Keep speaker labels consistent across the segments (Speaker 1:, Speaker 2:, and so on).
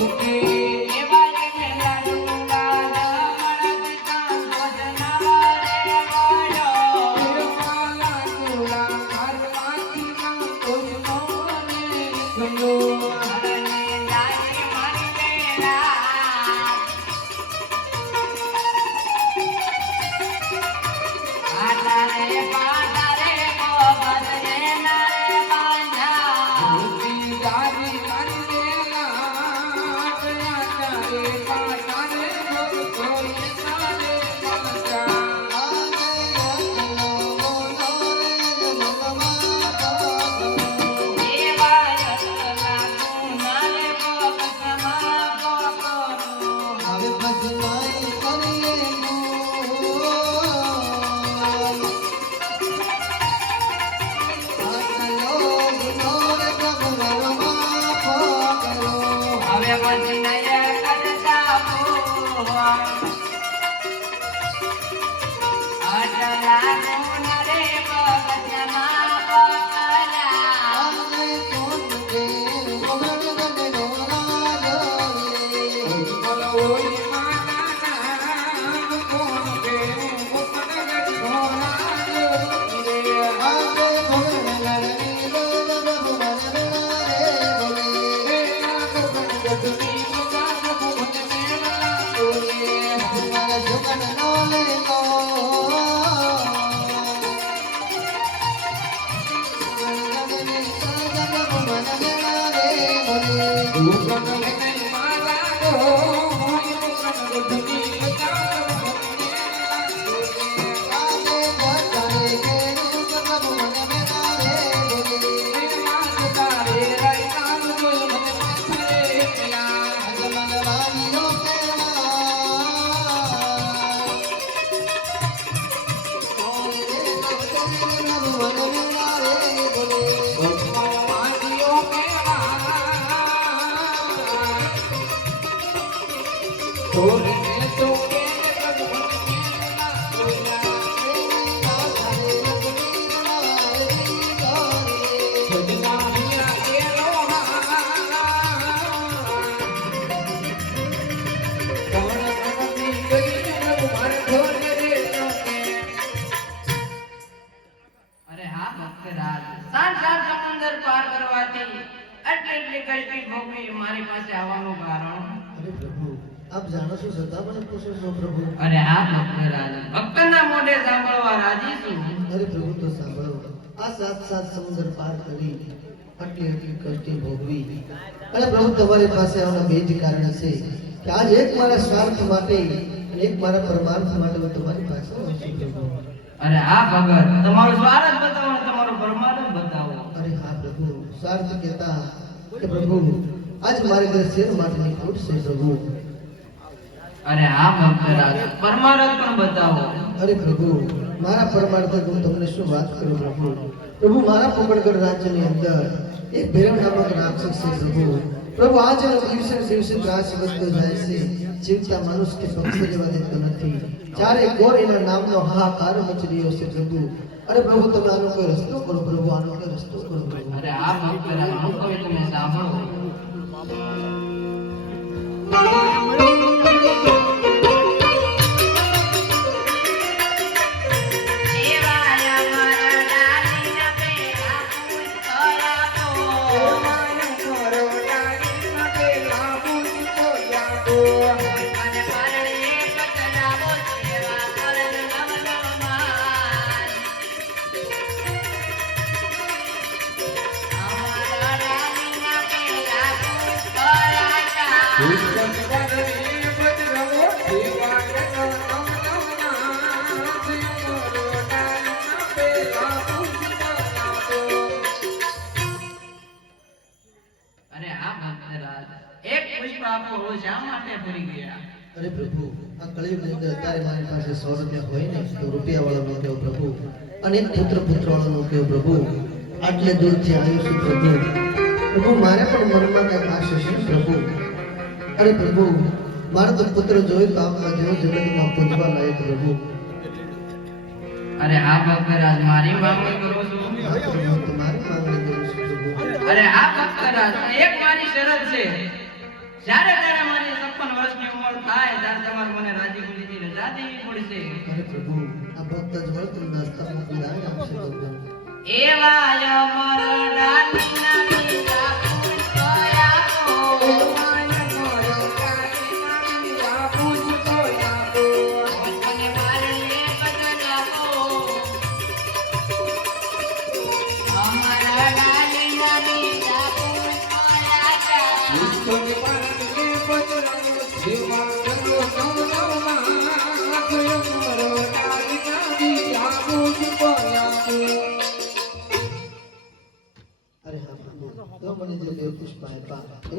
Speaker 1: Música बदला મારા જોગણ નો
Speaker 2: એટલી કષ્ટી મારી પાસે આવવાનું કારણ.
Speaker 1: અરે પ્રભુ આપ જાણો છો છતાં મને પૂછો છો પ્રભુ?
Speaker 2: અરે હા ભક્તરાજ ભક્તના મોઢે સાંભળવા રાજી છું.
Speaker 1: અરે પ્રભુ તો સાંભળો. આ સાત સાત સમુદ્ર પાર કરી આટલી આટલી કષ્ટી ભોગવી. અને પ્રભુ તમારી પાસે આવવાના બે જ કારણ છે કે આજ એક મારા સ્વાર્થ માટે અને એક મારા પરમાર્થ માટે હું તમારી પાસે આવું છું પ્રભુ.
Speaker 2: અરે આ ભગત. તમારું સ્વાર્થ બતાવો તમારો પરમાર્થ બતાવો.
Speaker 1: અરે હા પ્રભુ. સ્વાર્થ કહેતા કે પ્રભુ આજ મારે ઘરે શેર માટેની ખોટ પ્રભુ.
Speaker 2: અરે હા ભક્તરાજ પરમાનંદ પણ બતાવો.
Speaker 1: અરે પ્રભુ મારા પરમાર્થ હું તમને શું વાત કરું પ્રભુ? પ્રભુ મારા પોકળગઢ રાજ્યની અંદર એક ભૈરવ નામક રાક્ષસ છે પ્રભુ. પ્રભુ આજે દિવસે દિવસે ત્રાસ વધતો જાય છે. જીવતા મનુષ્ય કે પક્ષી લેવા દેતો નથી. ચારે ગોર એના નામનો હાહાકાર મચી રહ્યો છે પ્રભુ. અરે પ્રભુ તમે આનો કોઈ રસ્તો કરો પ્રભુ આનો કોઈ રસ્તો કરો
Speaker 2: અરે હા ભક્તરાજ હું કહું તમે સાંભળો શા માટે ગયા?
Speaker 1: અરે પ્રભુ આ કળિયુગની અંદર અત્યારે મારી પાસે સો રૂપિયા હોય ને તો રૂપિયા વાળાનો કેવો પ્રભુ? અને પુત્ર પુત્ર વાળાનો કેવો પ્રભુ? આટલે દૂરથી આવ્યો છું પ્રભુ. પ્રભુ મારે પણ મનમાં કઈ આશે છે પ્રભુ. અરે પ્રભુ મારે તો પુત્ર જોઈ તો આપના જેવો જગતમાં પૂજવા લાયક પ્રભુ.
Speaker 2: અરે આ ભક્તરાજ મારી માંગણી કરો છો.
Speaker 1: તમારી માંગણી કરું છું
Speaker 2: અરે આ ભક્તરાજ એક મારી શરત છે. જ્યારે ત્યારે મારી 56 વર્ષની ઉંમર થાય ત્યારે તમારે મને રાજી ખુશીથી રજા દેવી પડશે
Speaker 1: અરે પ્રભુ આ ભક્ત જ હોય તો વિધાન આપશે પ્રભુ
Speaker 2: એવા અમર ડાલીના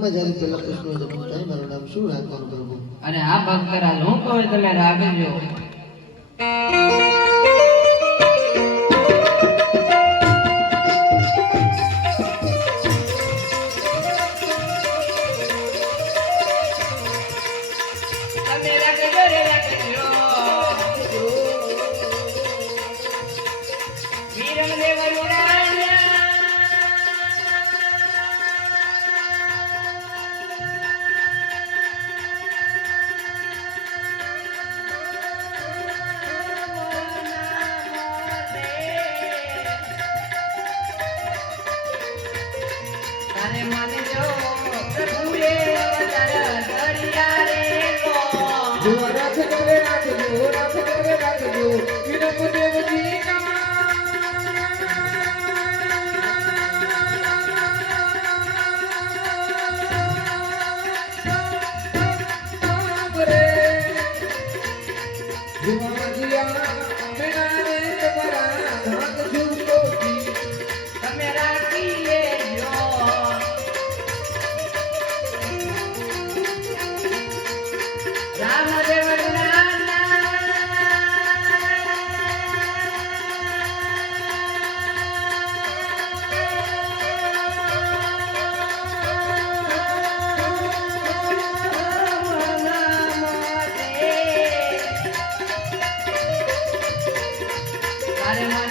Speaker 1: એમાં જ્યારે પેલા પુષ્પનો જન્મ થાય મારું નામ શું રાખવાનું? પ્રભુ
Speaker 2: અને આ ભક્તરાજ હું કહું તમે રાખજો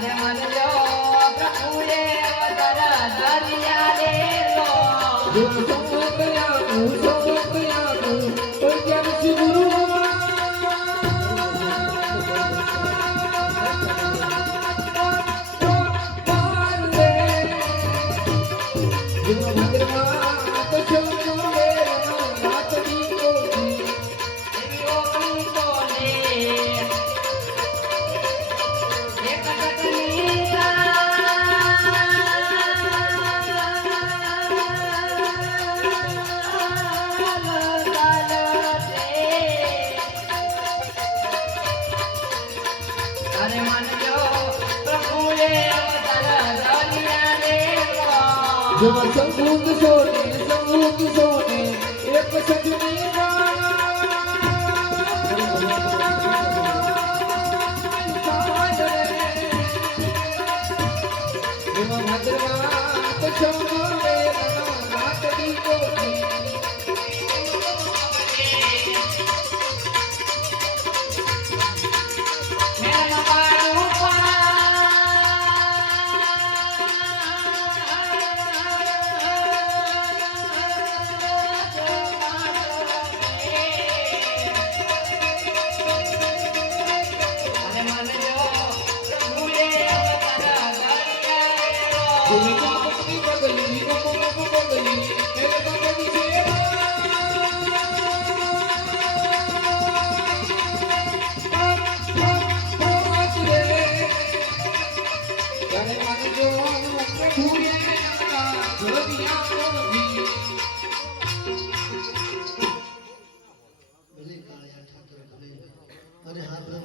Speaker 2: પ્રભુએ રે લો લો.
Speaker 3: સંબુદ સોને સંબુદ સોને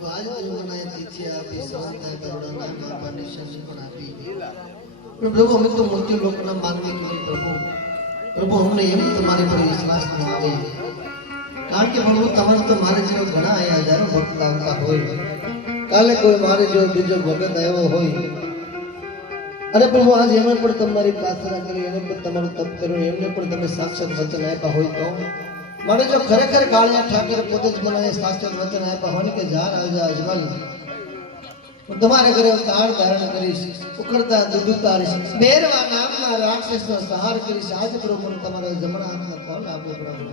Speaker 1: આજના યુવાના ઇતિહાસ આપી સંસ્થા કરોડોના કાપાની શસ્ત્ર આપી. પ્રભુ, અમે તો મોટી લોકોના માનવી નથી પ્રભુ. પ્રભુ, અમને એમ તમારી પર વિશ્વાસ ન આવે. કારણ કે પ્રભુ, તમારે તો મારે જેવા ઘણા અહીંયા હજારો ભક્ત આવતા હોય. કાલે કોઈ મારે જેવો બીજો ભગત આવ્યો હોય. અરે પ્રભુ, આજ એમને પણ તમારી પ્રાર્થના કરી, એને પણ તમારું તપ કર્યું, એમને પણ તમે સાક્ષાત વચન આપ્યા હોય તો. મારે જો ખરેખર કાળિયા ઠાકર પોતે જ મને સાક્ષાત વચન આપ્યા હોય કે જા રાજા અજમલ હું તમારે ઘરે તાળ ધારણ કરીશ, ઉખડતા દૂધ ઉતારીશ મેરવા નામના રાક્ષસનો સહાર કરીશ. આજ પ્રભુ તમારા જમણા હાથમાં ફળ આપો પ્રભુ